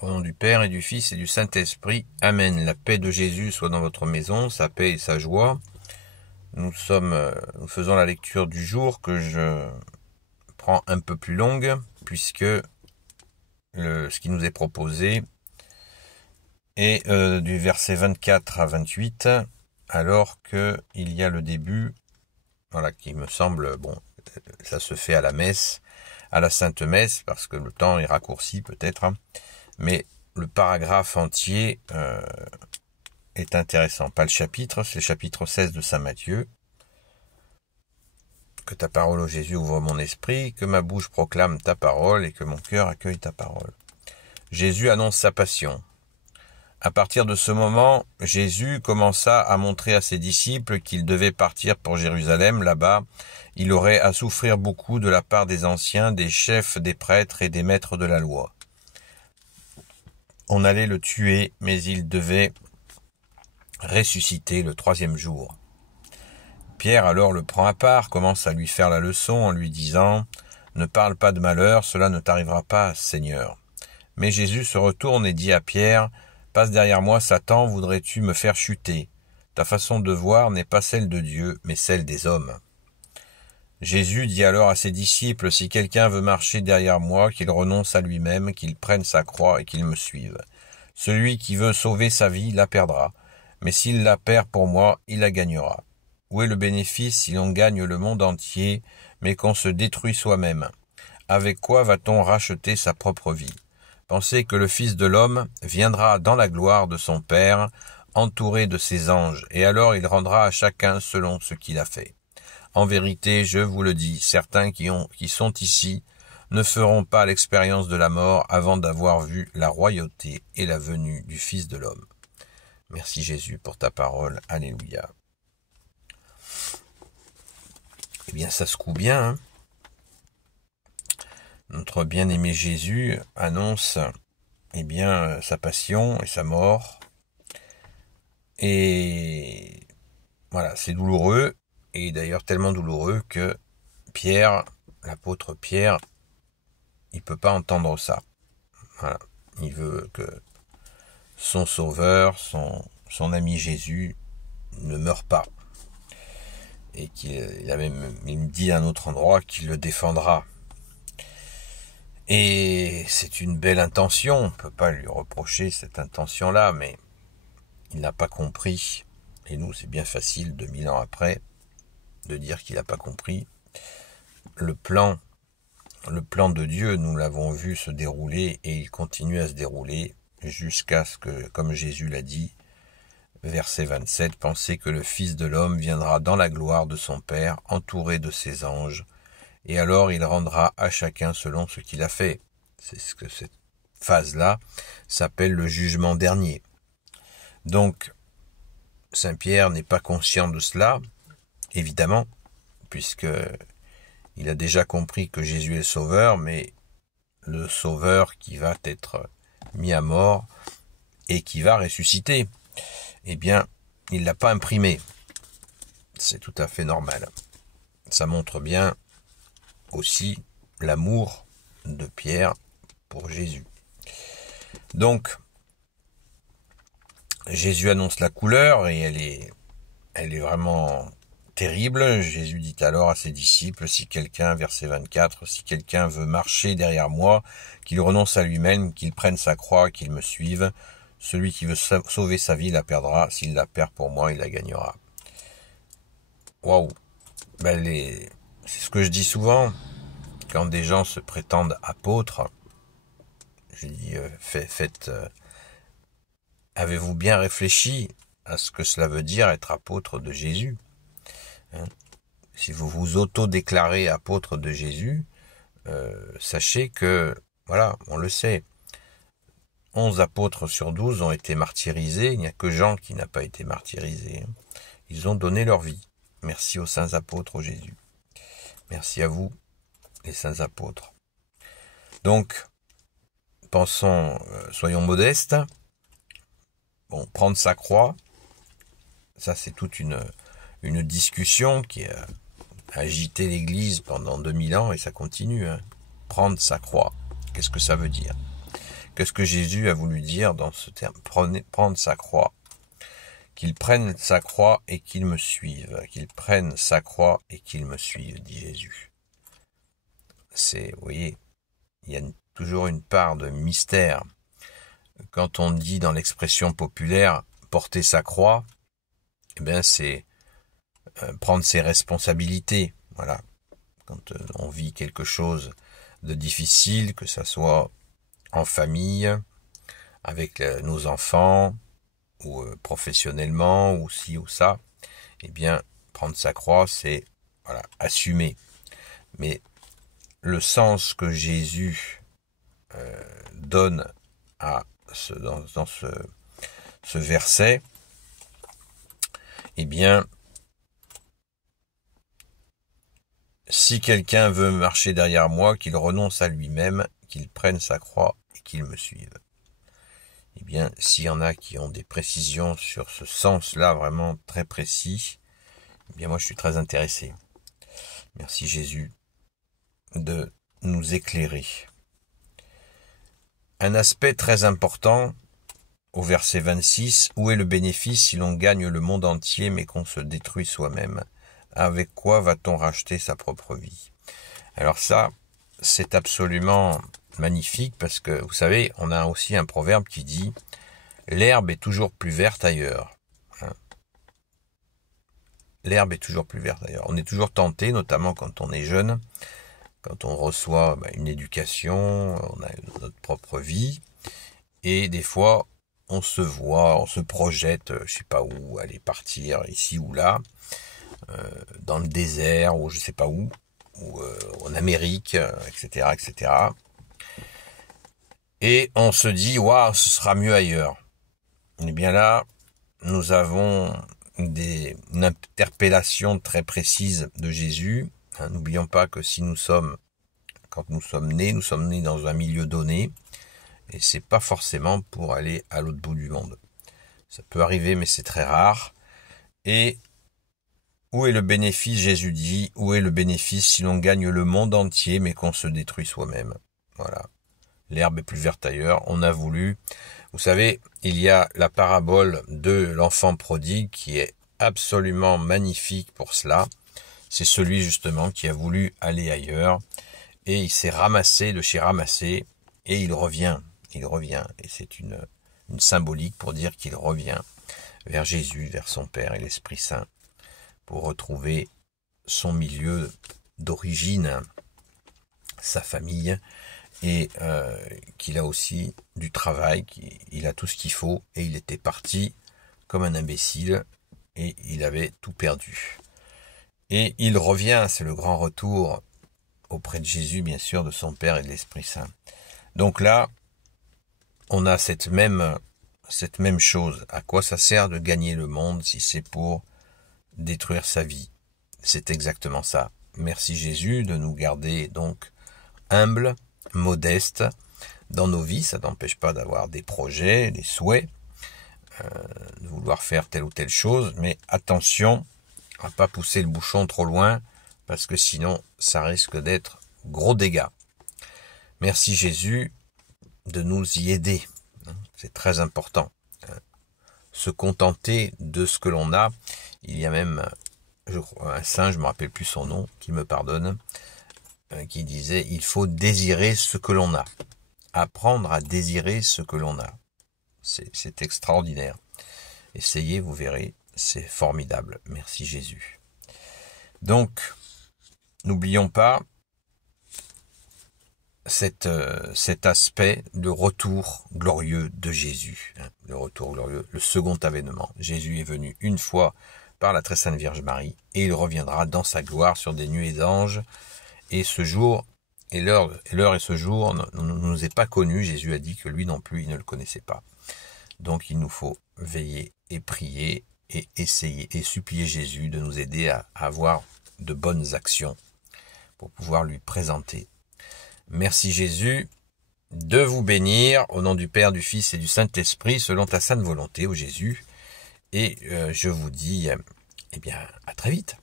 Au nom du Père et du Fils et du Saint-Esprit. Amen. La paix de Jésus soit dans votre maison, sa paix et sa joie. Nous faisons la lecture du jour que je prends un peu plus longue, puisque ce qui nous est proposé est du verset 24 à 28, alors qu'il y a le début, voilà, qui me semble, bon, ça se fait à la messe, à la Sainte Messe, parce que le temps est raccourci peut-être, mais le paragraphe entier est intéressant. Pas le chapitre, c'est le chapitre 16 de Saint Matthieu. Que ta parole, ô Jésus, ouvre mon esprit, que ma bouche proclame ta parole et que mon cœur accueille ta parole. Jésus annonce sa passion. À partir de ce moment, Jésus commença à montrer à ses disciples qu'il devait partir pour Jérusalem. Là-bas, il aurait à souffrir beaucoup de la part des anciens, des chefs, des prêtres et des maîtres de la loi. On allait le tuer, mais il devait ressusciter le 3e jour. Pierre alors le prend à part, commence à lui faire la leçon en lui disant « Ne parle pas de malheur, cela ne t'arrivera pas, Seigneur. » Mais Jésus se retourne et dit à Pierre « Passe derrière moi, Satan, voudrais-tu me faire chuter? Ta façon de voir n'est pas celle de Dieu, mais celle des hommes. » Jésus dit alors à ses disciples « Si quelqu'un veut marcher derrière moi, qu'il renonce à lui-même, qu'il prenne sa croix et qu'il me suive. Celui qui veut sauver sa vie la perdra, mais s'il la perd pour moi, il la gagnera. Où est le bénéfice si l'on gagne le monde entier, mais qu'on se détruit soi-même? Avec quoi va-t-on racheter sa propre vie? Pensez que le Fils de l'homme viendra dans la gloire de son Père, entouré de ses anges, et alors il rendra à chacun selon ce qu'il a fait. En vérité, je vous le dis, certains qui sont ici ne feront pas l'expérience de la mort avant d'avoir vu la royauté et la venue du Fils de l'homme. » Merci Jésus pour ta parole. Alléluia. Eh bien, ça secoue bien, hein. Notre bien-aimé Jésus annonce, eh bien, sa passion et sa mort. Et voilà, c'est douloureux. Et d'ailleurs tellement douloureux que Pierre, l'apôtre Pierre, il peut pas entendre ça. Voilà. Il veut que son sauveur, son ami Jésus ne meure pas. Et il me dit à un autre endroit qu'il le défendra. Et c'est une belle intention, on ne peut pas lui reprocher cette intention-là, mais il n'a pas compris. Et nous, c'est bien facile, 2000 ans après, de dire qu'il n'a pas compris. Le plan de Dieu, nous l'avons vu se dérouler et il continue à se dérouler jusqu'à ce que, comme Jésus l'a dit, verset 27, pensez que le Fils de l'homme viendra dans la gloire de son Père, entouré de ses anges, et alors il rendra à chacun selon ce qu'il a fait. C'est ce que cette phase-là s'appelle le jugement dernier. Donc, Saint Pierre n'est pas conscient de cela, évidemment, puisque il a déjà compris que Jésus est le Sauveur, mais le Sauveur qui va être mis à mort et qui va ressusciter, eh bien, il ne l'a pas imprimé. C'est tout à fait normal. Ça montre bien aussi l'amour de Pierre pour Jésus. Donc, Jésus annonce la couleur et elle est vraiment terrible. Jésus dit alors à ses disciples, si quelqu'un, verset 24, si quelqu'un veut marcher derrière moi, qu'il renonce à lui-même, qu'il prenne sa croix, qu'il me suive. Celui qui veut sauver sa vie la perdra, s'il la perd pour moi, il la gagnera. Waouh. C'est ce que je dis souvent, quand des gens se prétendent apôtres, je dis, avez-vous bien réfléchi à ce que cela veut dire être apôtre de Jésus? Si vous vous auto-déclarez apôtre de Jésus, sachez que, voilà, on le sait, 11 apôtres sur 12 ont été martyrisés, il n'y a que Jean qui n'a pas été martyrisé. Ils ont donné leur vie. Merci aux saints apôtres, Jésus. Merci à vous, les saints apôtres. Donc, soyons modestes. Bon, prendre sa croix, ça c'est toute une discussion qui a agité l'Église pendant 2000 ans et ça continue. Prendre sa croix, qu'est-ce que ça veut dire? Qu'est-ce que Jésus a voulu dire dans ce terme? Prendre sa croix. Qu'il prenne sa croix et qu'il me suive. Qu'il prenne sa croix et qu'il me suive, dit Jésus. Vous voyez, il y a toujours une part de mystère. Quand on dit dans l'expression populaire « porter sa croix », eh bien c'est prendre ses responsabilités. Voilà. Quand on vit quelque chose de difficile, que ça soit en famille, avec nos enfants, ou professionnellement, ou ci ou ça, eh bien, prendre sa croix, c'est assumer. Mais le sens que Jésus donne dans ce verset, eh bien, si quelqu'un veut marcher derrière moi, qu'il renonce à lui-même, qu'il prenne sa croix et qu'il me suive. Eh bien, s'il y en a qui ont des précisions sur ce sens-là, vraiment très précis, eh bien moi je suis très intéressé. Merci Jésus de nous éclairer. Un aspect très important au verset 26, où est le bénéfice si l'on gagne le monde entier mais qu'on se détruit soi-même? Avec quoi va-t-on racheter sa propre vie? Alors ça, c'est absolument magnifique parce que, vous savez, on a aussi un proverbe qui dit « L'herbe est toujours plus verte ailleurs ». L'herbe est toujours plus verte ailleurs. On est toujours tenté, notamment quand on est jeune, quand on reçoit une éducation, on a notre propre vie, et des fois, on se voit, on se projette, je sais pas où, aller partir ici ou là, dans le désert, ou je sais pas où, ou en Amérique, etc., etc. Et on se dit, waouh, ce sera mieux ailleurs. Et bien là, nous avons une interpellation très précise de Jésus. N'oublions pas que quand nous sommes nés dans un milieu donné, et c'est pas forcément pour aller à l'autre bout du monde. Ça peut arriver, mais c'est très rare. Et où est le bénéfice, Jésus dit, où est le bénéfice si l'on gagne le monde entier, mais qu'on se détruit soi-même? Voilà. L'herbe est plus verte ailleurs. On a voulu. Vous savez, il y a la parabole de l'enfant prodigue qui est absolument magnifique pour cela. C'est celui justement qui a voulu aller ailleurs et il s'est ramassé de chez ramassé et il revient. Il revient. Et c'est une symbolique pour dire qu'il revient vers Jésus, vers son Père et l'Esprit Saint pour retrouver son milieu d'origine, sa famille, et qu'il a aussi du travail, il a tout ce qu'il faut, et il était parti comme un imbécile, et il avait tout perdu. Et il revient, c'est le grand retour auprès de Jésus, bien sûr, de son Père et de l'Esprit Saint. Donc là, on a cette même chose. À quoi ça sert de gagner le monde si c'est pour détruire sa vie? C'est exactement ça. Merci Jésus de nous garder donc humbles, modestes dans nos vies. Ça n'empêche pas d'avoir des projets, des souhaits, de vouloir faire telle ou telle chose, mais attention à pas pousser le bouchon trop loin parce que sinon ça risque d'être gros dégâts. Merci Jésus de nous y aider. C'est très important. Se contenter de ce que l'on a. Il y a même, je crois, un saint, je ne me rappelle plus son nom, qui me pardonne, qui disait « Il faut désirer ce que l'on a. Apprendre à désirer ce que l'on a. » C'est extraordinaire. Essayez, vous verrez, c'est formidable. Merci Jésus. Donc, n'oublions pas cet aspect de retour glorieux de Jésus. Le retour glorieux, le second avènement. Jésus est venu une fois par la très sainte Vierge Marie et il reviendra dans sa gloire sur des nuées d'anges. Et ce jour, et l'heure et ce jour ne nous est pas connu. Jésus a dit que lui non plus, il ne le connaissait pas. Donc il nous faut veiller et prier et essayer et supplier Jésus de nous aider à avoir de bonnes actions pour pouvoir lui présenter. Merci Jésus de vous bénir au nom du Père, du Fils et du Saint-Esprit selon ta sainte volonté, ô Jésus. Et je vous dis, à très vite.